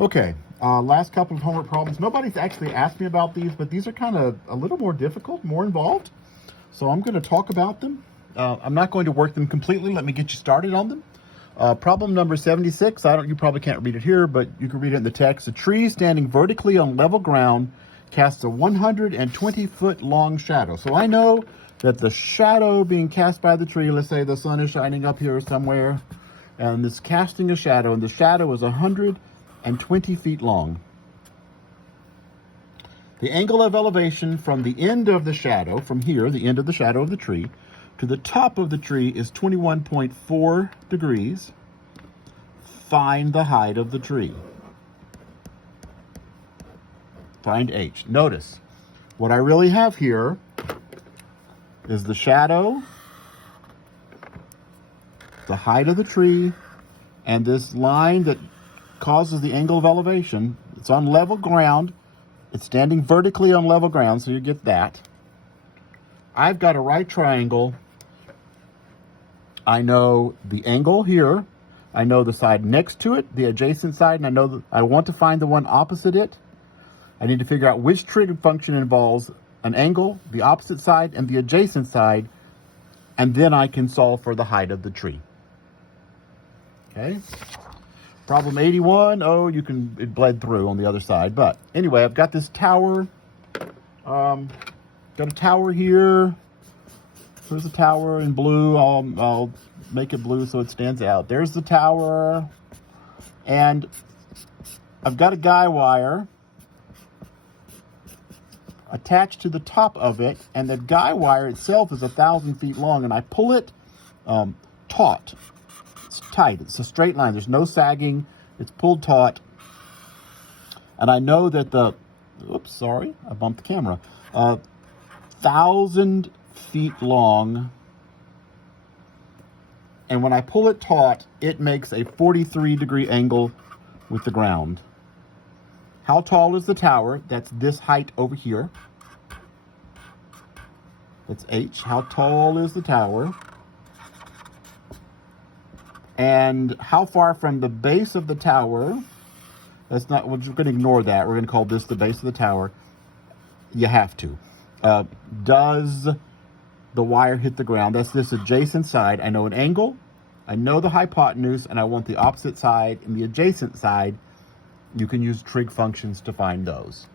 Okay, last couple of homework problems. Nobody's actually asked me about these, but these are kind of a little more difficult, more involved. So I'm going to talk about them. I'm not going to work them completely. Let me get you started on them. Problem number 76. You probably can't read it here, but you can read it in the text. A tree standing vertically on level ground casts a 120-foot long shadow. So I know that the shadow being cast by the tree, let's say the sun is shining up here somewhere, and it's casting a shadow, and the shadow is 120 feet long. The angle of elevation from the end of the shadow, from here, the end of the shadow of the tree, to the top of the tree is 21.4 degrees. Find the height of the tree. Find H. Notice, what I really have here is the shadow, the height of the tree, and this line that causes the angle of elevation. It's on level ground. It's standing vertically on level ground, so you get that. I've got a right triangle. I know the angle here. I know the side next to it, the adjacent side, and I know that I want to find the one opposite it. I need to figure out which trig function involves an angle, the opposite side, and the adjacent side, and then I can solve for the height of the tree. Okay? Problem 81, it bled through on the other side. But anyway, I've got this tower. Got a tower here. There's a tower in blue. I'll make it blue so it stands out. There's the tower. And I've got a guy wire attached to the top of it. And the guy wire itself is 1,000 feet long. And I pull it taut. It's tight. It's a straight line. There's no sagging. It's pulled taut. And I know that I bumped the camera. 1,000 feet long. And when I pull it taut, it makes a 43-degree angle with the ground. How tall is the tower? That's this height over here. That's H. How tall is the tower? And how far from the base of the tower, we're going to ignore that. We're going to call this the base of the tower. You have to. Does the wire hit the ground? That's this adjacent side. I know an angle, I know the hypotenuse, and I want the opposite side and the adjacent side. You can use trig functions to find those.